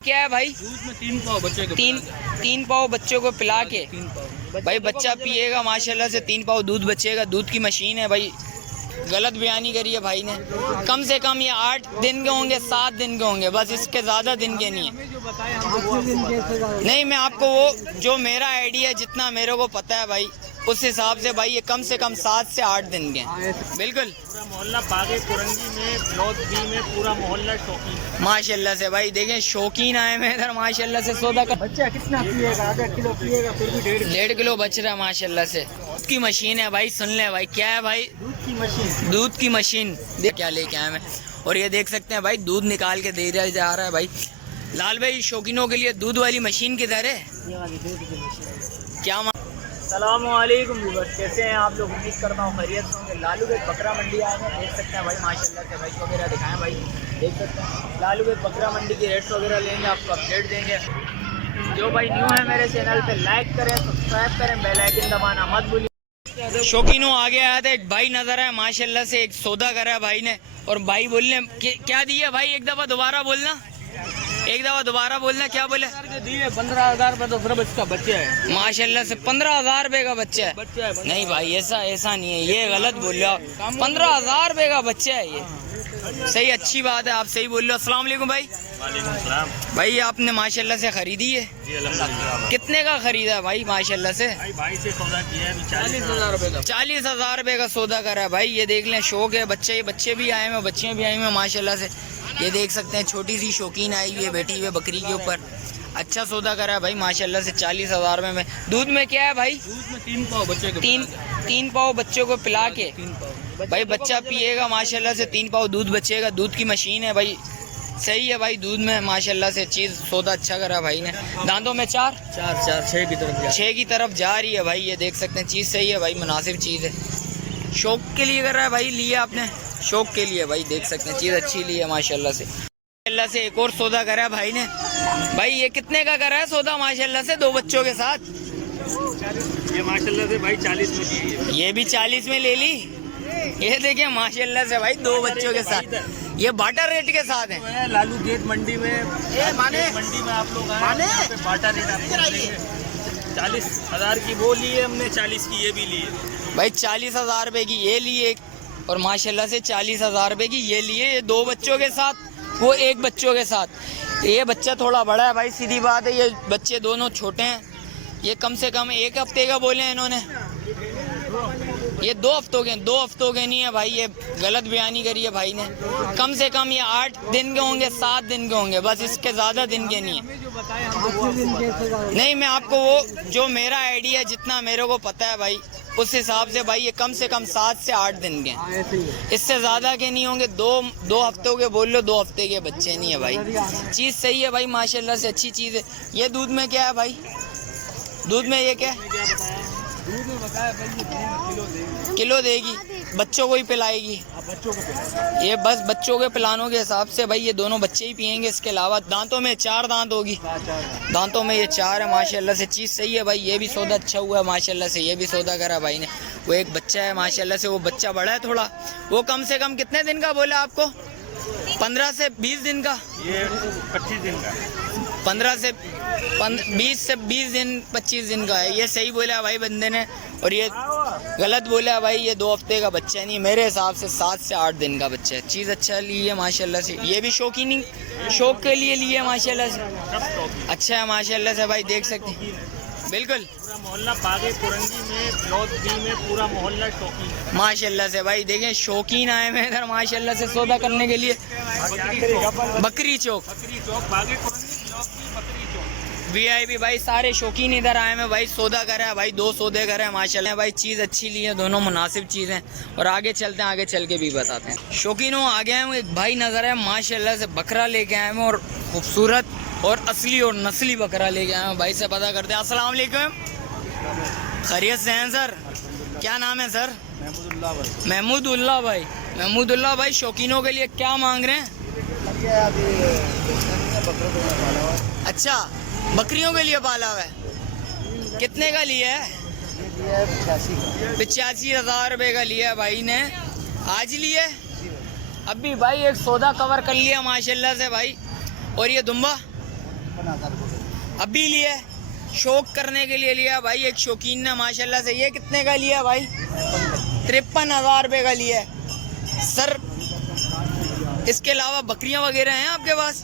क्या है भाई? दूध में 3 पाव बच्चे को तीन पाव बच्चों को पिला के 3 पाव भाई बच्चा पिएगा माशाल्लाह से 3 पाव दूध बचेगा। दूध की मशीन है भाई। गलत बयानी करी है भाई ने। कम से कम ये 8 दिन के होंगे, 7 दिन के होंगे, बस इसके ज़्यादा दिन के नहीं है। नहीं, मैं आपको वो जो मेरा आइडिया है, जितना मेरे को पता है भाई, उस हिसाब से भाई ये कम से कम 7 से 8 दिन के। बिल्कुल पूरा मोहल्ला बागे कुरंगी में ब्लॉक बी में पूरा मोहल्ला शौकीन है माशाल्लाह से भाई। देखें शौकीन आए हैं इधर माशाल्लाह से सौदा कर। बच्चा कितना पिएगा? आधा किलो पिएगा फिर भी 1.5 किलो बच रहा है माशाल्लाह से। दूध की मशीन है भाई। सुन ले भाई, क्या है भाई? दूध की मशीन। दूध की मशीन देख क्या लेके आए मैं। और ये देख सकते हैं भाई दूध निकाल के दे जा रहा है भाई। लाल भाई शौकीनों के लिए दूध वाली मशीन किधर है? क्या सलामुअलैकुम व्यूअर्स, कैसे हैं आप लोग? उम्मीद करता हूँ खैरियत से होंगे। लालूगंज बकरा मंडी आए हैं, देख सकते हैं भाई माशाल्लाह से। भाई वगैरह दिखाएं भाई, देख सकते हैं लालूगंज बकरा मंडी की रेट्स वगैरह लेंगे, आपको अपडेट देंगे। जो भाई न्यू है मेरे चैनल पे लाइक करें, सब्सक्राइब करें, बेल आइकन दबाना मत भूलिए। शौकीनों आगे आया था, एक भाई नजर है माशाल्लाह से। एक सौदा करा है भाई ने और भाई बोलने क्या दिया भाई? एक दफा दोबारा बोलना, क्या बोले? 15,000 रुपये तो फिर का बच्चा है माशाल्लाह से। 15,000 रुपए का बच्चा है? नहीं भाई, ऐसा नहीं है, ये गलत बोल रहे हो। 15,000 रुपए का बच्चा है ये। सही, अच्छी बात है, आप सही बोल रहे हो। अस्सलाम वालेकुम भाई। वालेकुम सलाम। भाई आपने माशाल्लाह से खरीदी है? जी अल्हम्दुलिल्लाह। कितने का खरीदा है भाई माशाल्लाह से? भाई से सौदा किया है 40,000 रुपये का। 40,000 रुपए का सौदा करा है भाई। ये देख लें, शौक है बच्चे भी आए हुए, बच्चियाँ भी आई हुई हैं माशाल्लाह से। ये देख सकते हैं छोटी सी शौकीन आई हुई है बैठी हुई है बकरी के ऊपर। अच्छा सौदा करा है भाई माशाल्लाह से 40,000 में। दूध में क्या है भाई? दूध में 3 पाव बच्चे को 3 पाव बच्चों को पिला के 3 पाव भाई बच्चा पिएगा माशाल्लाह से 3 पाव दूध बचेगा। दूध की मशीन है भाई। सही है भाई, दूध में माशाल्लाह से चीज़ सौदा अच्छा करा भाई ने। दांतों में 4 6 की तरफ जा रही है भाई। ये देख सकते हैं चीज़ सही है भाई, मुनासिब चीज़ है। शौक के लिए कर रहा है भाई, लिया आपने शौक के लिए भाई। देख सकते हैं चीज़ अच्छी ली है माशाल्लाह से। माशाल्लाह से एक और सौदा करा है भाई ने। भाई ये कितने का करा है सौदा माशाल्लाह से? 2 बच्चों के साथ ये माशाल्लाह से भाई 40 में दी है। ये भी 40 में ले ली। ये देखिए माशाल्लाह से भाई 2 बच्चों के साथ। ये बाटा रेट के साथ है। लालू गेट मंडी में मंडी में आप लोग आए, यहाँ पे बाटा रेट आपको मिलेंगे। 40,000 की वो ली है हमने, 40 की ये भी ली है भाई। 40,000 रुपए की ये लिए और माशाल्लाह से 40,000 रुपए की ये लिए। ये 2 बच्चों के साथ, वो 1 बच्चों के साथ। ये बच्चा थोड़ा बड़ा है भाई, सीधी बात है। ये बच्चे दोनों छोटे हैं। ये कम से कम 1 हफ्ते का बोले हैं इन्होंने। ये 2 हफ्तों के नहीं है भाई। ये गलत बयानी करी है भाई ने। कम से कम ये 8 दिन के होंगे, 7 दिन के होंगे, बस इसके ज़्यादा दिन के नहीं है। नहीं, मैं आपको वो जो मेरा आइडिया है, जितना मेरे को पता है भाई, उस हिसाब से भाई ये कम से कम 7 से 8 दिन के, इससे ज़्यादा के नहीं होंगे। 2 हफ्तों के बोल लो, 2 हफ्ते के बच्चे नहीं है भाई। चीज़ सही है भाई माशाल्लाह से, अच्छी चीज़ है। ये दूध में क्या है भाई? दूध में ये क्या है? दूध में बताया भाई किलो देगी, बच्चों को ही पिलाएगी। बच्चों को ये बस बच्चों के पिलानों के हिसाब से भाई ये दोनों बच्चे ही पियेंगे। इसके अलावा दांतों में 4 दांत होगी। दांतों में ये 4 है माशाल्लाह से। चीज़ सही है भाई। ये भी सौदा अच्छा हुआ है माशाल्लाह से। ये भी सौदा करा भाई ने। वो एक बच्चा है माशाल्लाह से, वो बच्चा बड़ा है थोड़ा। वो कम से कम कितने दिन का बोला आपको? 15 से 20 दिन का। ये 25 दिन का। 15 से 20 से 20 दिन 25 दिन का है। ये सही बोला भाई बंदे ने, और ये गलत बोला भाई। ये 2 हफ्ते का बच्चा नहीं, मेरे हिसाब से 7 से 8 दिन का बच्चा है। चीज़ अच्छा ली है माशाल्लाह से। ये भी शौकीनी शौक के लिए ली है माशाल्लाह से। अच्छा है माशाल्लाह से भाई, देख सकते हैं। बिल्कुल पूरा मोहल्ला बागे कुरंगी में ब्लॉक बी में पूरा मोहल्ला शौकीन है माशाल्लाह से भाई। देखें शौकीन आए हैं इधर माशाल्लाह से सौदा करने के लिए। बकरी चौक बागे कुरंगी ब्लॉक बी बकरी चौक VIP भाई, सारे शौकीन इधर आए हैं भाई। सौदा करा है भाई, 2 सौदे करे हैं माशाल्लाह भाई। चीज़ अच्छी ली है, दोनों मुनासिब चीज़ें। और आगे चलते हैं, आगे चल के भी बताते हैं। शौकीनों आगे आए हूँ, एक भाई नज़र है माशाल्लाह से। बकरा लेके आए हैं और खूबसूरत और असली और नस्ली बकरा लेके आए हैं। भाई से पता करते हैं। अस्सलाम वालेकुम, खैरियत से हैं सर? क्या नाम है सर? महमूदुल्लाह भाई। महमूदुल्लाह भाई, शौकीनों के लिए क्या मांग रहे हैं? अच्छा, बकरियों के लिए पाला हुआ है। कितने का लिया है? 85,000 रुपये का लिया भाई ने। आज लिए अभी भाई एक सौदा कवर कर लिया माशाल्लाह से भाई। और ये दुम्बा अभी लिया है, शौक करने के लिए लिया भाई, एक शौकीन ने माशाल्लाह से। ये कितने का लिया भाई? 53,000 रुपये का लिया है सर। इसके अलावा बकरियां वगैरह हैं आपके पास?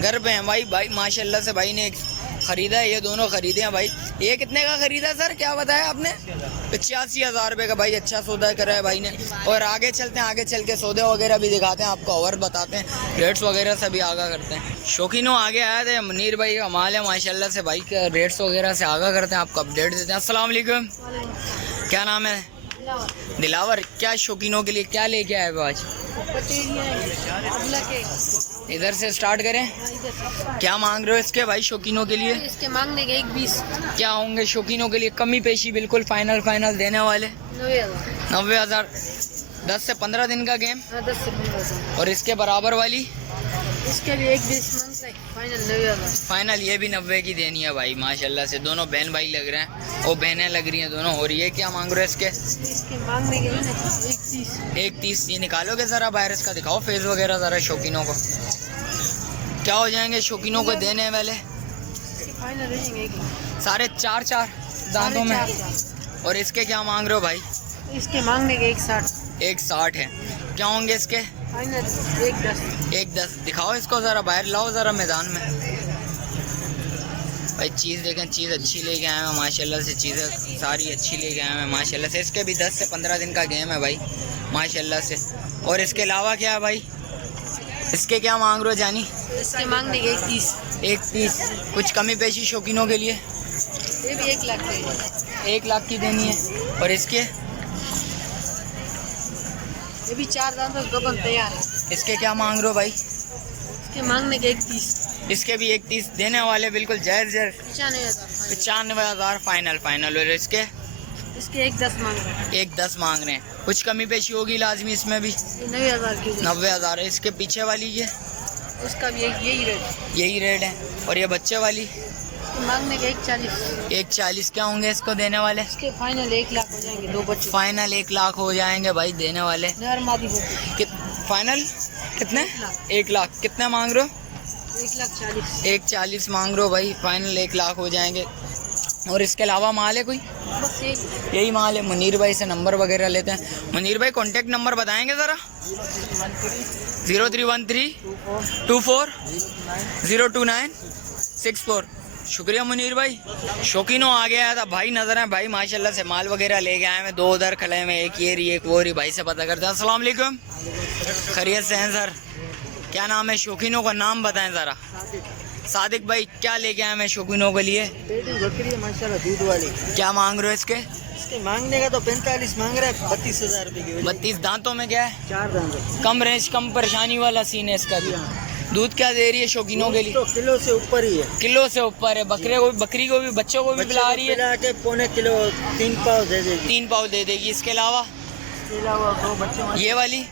घर पे हैं भाई माशाल्लाह से भाई ने खरीदा है, ये दोनों खरीदे हैं भाई। ये कितने का खरीदा सर, क्या बताया आपने? 85,000 रुपये का भाई। अच्छा सौदा करा है भाई ने। और आगे चलते हैं, आगे चल के सौदे वगैरह भी दिखाते हैं आपको और बताते हैं, रेट्स वगैरह से भी आगा करते हैं। शौकीनों आगे आए थे, मुनीर भाई का माल है माशाल्लाह से भाई के, रेट्स वगैरह से आगा करते हैं, आपको अपडेट देते हैं। अस्सलाम वालेकुम, क्या नाम है? दिलावर। क्या शौकीनों के लिए क्या लेके आए हो आज? इधर से स्टार्ट करें। क्या मांग रहे हो इसके भाई शौकीनों के लिए? इसके मांगने के 1,20। क्या होंगे शौकीनों के लिए? कमी पेशी बिल्कुल फाइनल देने वाले 90,000। 10 से 15 दिन का गेम। 10 से 15। और इसके बराबर वाली? इसके भी 1,20 मांग रहे, फाइनल 90,000। फाइनल ये भी 90 की देनी है भाई माशाल्लाह से। दोनों बहन भाई लग रहे हैं, वो बहनें लग रही हैं दोनों। और ये क्या मांग रहे हो इसके? इसके मांगने के 1,30। 1,30। ये निकालोगे ज़रा बाहर, इसका दिखाओ फेस वगैरह ज़रा शौकीनों को। क्या हो जाएंगे शौकीनों को देने वाले? फाइनल रहेंगे सारे चार दांतों में। और इसके क्या मांग रहे हो भाई? इसके मांगने के 1,60। 1,60 है। क्या होंगे इसके? फाइनल 1,10। 1,10। दिखाओ इसको ज़रा बाहर, लाओ ज़रा मैदान में भाई। चीज़ देखें, चीज़ अच्छी लेके आए हैं माशाल्लाह से, चीज़ें सारी अच्छी लेके आए हैं माशाल्लाह से। इसके भी 10 से 15 दिन का गेम है भाई माशाल्लाह से। और इसके अलावा क्या है भाई? इसके क्या मांग रहे हो जानी? इसके मांगने के 1,30। 1,30। कुछ कमी पेशी शौकीनों के लिए? ये भी 1 लाख के। 1 लाख की देनी है। और इसके? ये भी 4 दांतों का गबन तैयार है। इसके क्या मांग रहे हो भाई? इसके मांगने के 1,30। इसके भी 1,30 देने वाले बिल्कुल जायज़। 95,000। 95,000 फाइनल। और इसके? इसके 1,10 मांग रहे हैं। 1,10 मांग रहे हैं। कुछ कमी पेशी होगी लाजमी इसमें भी? 90,000 की। 90,000 है। इसके पीछे वाली ये? उसका भी यही रेट है। और ये बच्चे वाली? मांगने के 1,40। 1,40। क्या होंगे इसको देने वाले? इसके फाइनल 1 लाख हो जाएंगे, 2 बच्चे। फाइनल 1 लाख हो जाएंगे भाई देने वाले। मादी फाइनल कितने? 1 लाख। कितने मांग रहे हो? 1,40,000। 1,40 मांग रहे हो भाई। फाइनल 1 लाख हो जाएंगे। और इसके अलावा माल है कोई? बस यही माल है। मुनीर भाई से नंबर वगैरह लेते हैं। मुनीर भाई कॉन्टेक्ट नंबर बताएंगे ज़रा? 0313 24 029 64। शुक्रिया मुनीर भाई। शौकीनों आ गया था भाई, नजर है भाई माशाल्लाह से, माल वगैरह ले गए हैं। 2 उधर खड़े हैं, एक ये रही एक वो रही। भाई से पता करते हैं। अस्सलाम वालेकुम, खैरियत से हैं सर? क्या नाम है शौकीनों का? नाम बताएं ज़रा। सादिक भाई, क्या लेके आए हैं शौकीनों के लिए? बकरी है माशाल्लाह, दूध वाली। क्या मांग रहे हो इसके? इसके मांगने का तो 45 मांग रहा है। 32,000 रुपये की। 32। दांतों में क्या है? 4 दांत। कम रेंज, कम परेशानी वाला सीन है इसका भी। दूध क्या दे रही है शौकीनों के लिए? तो किलो से ऊपर ही है। किलो से ऊपर है। बकरी को भी बच्चों को भी पिला रही है? के 1.25 किलो 3 पाव दे देगी। 3 पाव दे देगी। इसके अलावा? 2 बच्चे। ये वाली?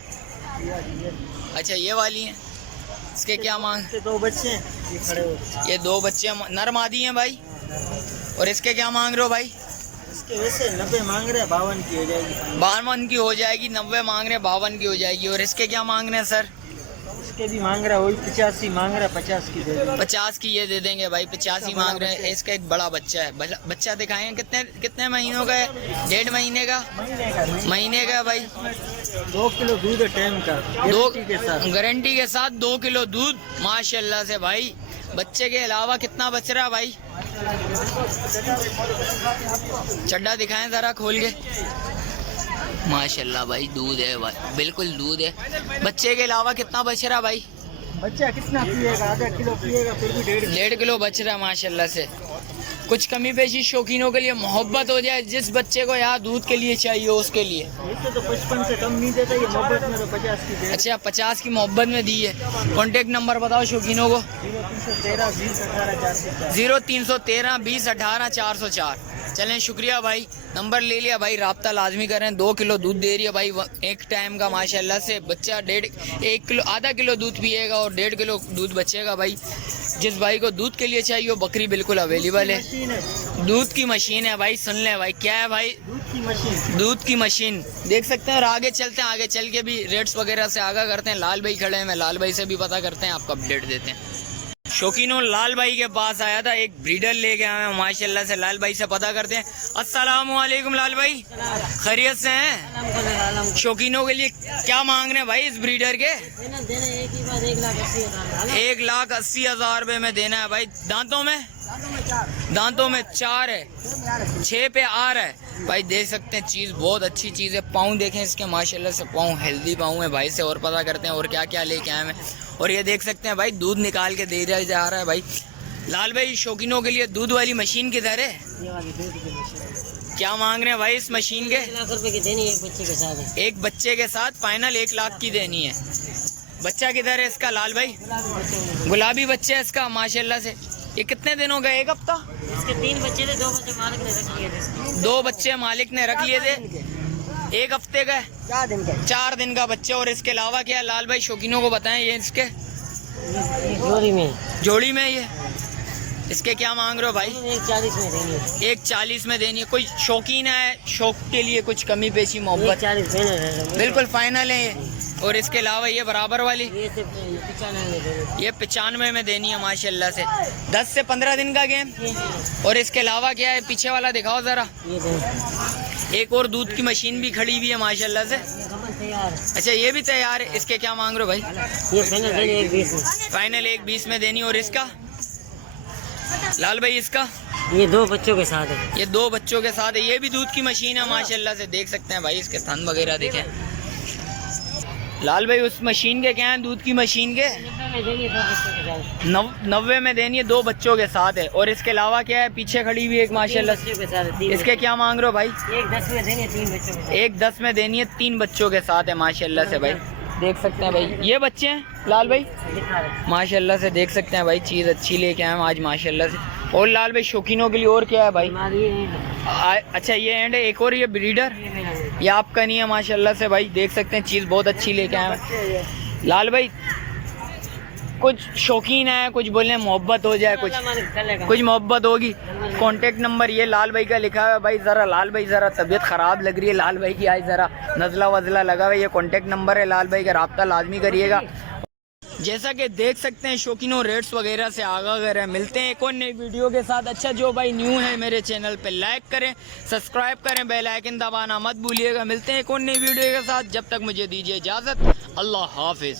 अच्छा ये वाली है। इसके क्या मांग? 2 बच्चे हैं ये खड़े हो। ये 2 बच्चे नर मादी हैं भाई। और इसके क्या मांग रहे हो भाई? इसके वैसे 90 मांग रहे हैं, 52 की हो जाएगी। 52 की हो जाएगी। 90 मांग रहे हैं, 52 की हो जाएगी। और इसके क्या मांग रहे हैं सर? इसके भी मांग रहा है वही 85 मांग रहा है। 50 की दे देंगे। 50 की ये दे देंगे भाई। 85 मांग रहे हैं। इसका एक बड़ा बच्चा है। बच्चा दिखाएंगे कितने महीनों का है? 1.5 महीने का? महीने का भाई। 2 किलो दूध है टाइम का, गारंटी के साथ 2 किलो दूध माशाल्लाह से भाई। बच्चे के अलावा कितना बच रहा है भाई? चड्डा दिखाएं जरा खोल के। माशाल्लाह भाई दूध है भाई, बिल्कुल दूध है। बच्चे के अलावा कितना बच रहा भाई? बच्चा कितना पिएगा? आधा किलो पिएगा फिर भी 1.5 किलो बच रहा है माशाल्लाह से। कुछ कमी पेशी शौकीनों के लिए मोहब्बत हो जाए, जिस बच्चे को यहाँ दूध के लिए चाहिए उसके लिए। तो 55 से कम नहीं देता ये, मोहब्बत में तो 50 की दे। अच्छा 50 की मोहब्बत में दी है। कॉन्टेक्ट नंबर बताओ शौकीनों को। 0313 20 18 404। चलें शुक्रिया भाई, नंबर ले लिया भाई, राब्ता लाजमी करें। 2 किलो दूध दे रही है भाई एक टाइम का माशाल्लाह से। बच्चा 1 किलो आधा किलो दूध पिएगा और 1.5 किलो दूध बचेगा भाई। जिस भाई को दूध के लिए चाहिए वो बकरी बिल्कुल अवेलेबल है। दूध की मशीन है भाई, सुन ले भाई। क्या है भाई? दूध की मशीन देख सकते हैं। और आगे चलते हैं, आगे चल के भी रेट्स वगैरह से आगा करते हैं। लाल भाई खड़े हैं, मैं लाल भाई से भी पता करते हैं, आपको अपडेट देते हैं। शौकीनों लाल भाई के पास आया था, एक ब्रीडर लेके आए हैं माशाल्लाह से। लाल भाई से पता करते हैं। अस्सलाम वालेकुम लाल भाई, खैरियत से हैं? शौकीनों के लिए क्या मांग रहे हैं भाई इस ब्रीडर के? 1,80,000 रुपए में देना है भाई। दांतों में 4 है, 6 पे आ रहा है भाई। देख सकते हैं चीज़ बहुत अच्छी चीज़ है। पाँव देखें इसके माशाल्लाह से, पाँव हेल्दी पाँव है भाई से। और पता करते हैं और क्या क्या लेके आए हैं। और ये देख सकते हैं भाई दूध निकाल के दे दिया जा रहा है भाई। लाल भाई शौकीनों के लिए दूध वाली मशीन किधर है? क्या मांग रहे हैं भाई इस मशीन के? 1 लाख रुपए की देनी है एक बच्चे के साथ। एक बच्चे के साथ फाइनल 1 लाख की देनी है। बच्चा किधर है इसका लाल भाई? गुलाबी बच्चा है इसका माशाल्लाह से। ये कितने दिनों का? 1 हफ्ता? इसके 3 बच्चे थे, 2 बच्चे मालिक ने रख लिए थे। 2 बच्चे मालिक ने रख लिए थे। 1 हफ्ते का है, 4 दिन का बच्चा। और इसके अलावा क्या है लाल भाई शौकीनों को बताएं? ये इसके जोड़ी में ये इसके क्या मांग रहे हो भाई? 1,40 में देनी है। 1,40 में देनी है। कोई शौकीन है, शौक के लिए कुछ कमी पेशी मोहब्बत? 1,40 देना है बिल्कुल फाइनल है ये। और इसके अलावा ये बराबर वाली ये 95 में देनी ये 95 में देनी है माशाल्लाह से। 10 से 15 दिन का गेम। और इसके अलावा क्या है? पीछे वाला दिखाओ जरा। है। एक और दूध की मशीन भी खड़ी हुई है माशाल्लाह से। तैयार है। अच्छा ये भी तैयार है। इसके क्या मांग रहे हो भाई? ये फाइनल देनी 1,20 में। फाइनल 1,20 में देनी। और इसका लाल भाई इसका? ये 2 बच्चों के साथ है। ये 2 बच्चों के साथ है। ये भी दूध की मशीन है माशाल्लाह से। देख सकते हैं भाई इसके थन वगैरह देखें। लाल भाई उस मशीन के क्या है? दूध की मशीन के 90 में देनी है। 2 बच्चों के साथ है। और इसके अलावा क्या है? पीछे खड़ी हुई एक माशाल्लाह से। इसके क्या मांग रहे हो भाई? 1,10 में देनी है 3 बच्चों के साथ। 1,10 में देनी है 3 बच्चों के साथ है माशाल्लाह से भाई। देख सकते हैं भाई ये बच्चे हैं लाल भाई माशाल्लाह से। देख सकते हैं भाई चीज़ अच्छी लेके आए हम आज माशाल्लाह से। और लाल भाई शौकीनों के लिए और क्या है भाई? अच्छा ये एंड है। एक और ये ब्रीडर ये आपका नहीं है माशाल्लाह से भाई। देख सकते हैं चीज़ बहुत अच्छी लेके आए हैं लाल भाई। कुछ शौकीन है, कुछ बोले मोहब्बत हो जाए, कुछ मोहब्बत होगी। कांटेक्ट नंबर ये लाल भाई का लिखा हुआ है भाई। ज़रा लाल भाई ज़रा तबीयत ख़राब लग रही है लाल भाई की आज, ज़रा नज़ला वज़ला लगा हुआ है। ये कांटेक्ट नंबर है लाल भाई का, रब्ता लाजमी करिएगा। जैसा कि देख सकते हैं शौकीनों रेट्स वगैरह से आगाह कर रहे हैं। मिलते हैं एक और नई वीडियो के साथ। अच्छा जो भाई न्यू है मेरे चैनल पे लाइक करें, सब्सक्राइब करें, बेल आइकन दबाना मत भूलिएगा। मिलते हैं एक और नई वीडियो के साथ। जब तक मुझे दीजिए इजाज़त। अल्लाह हाफिज़।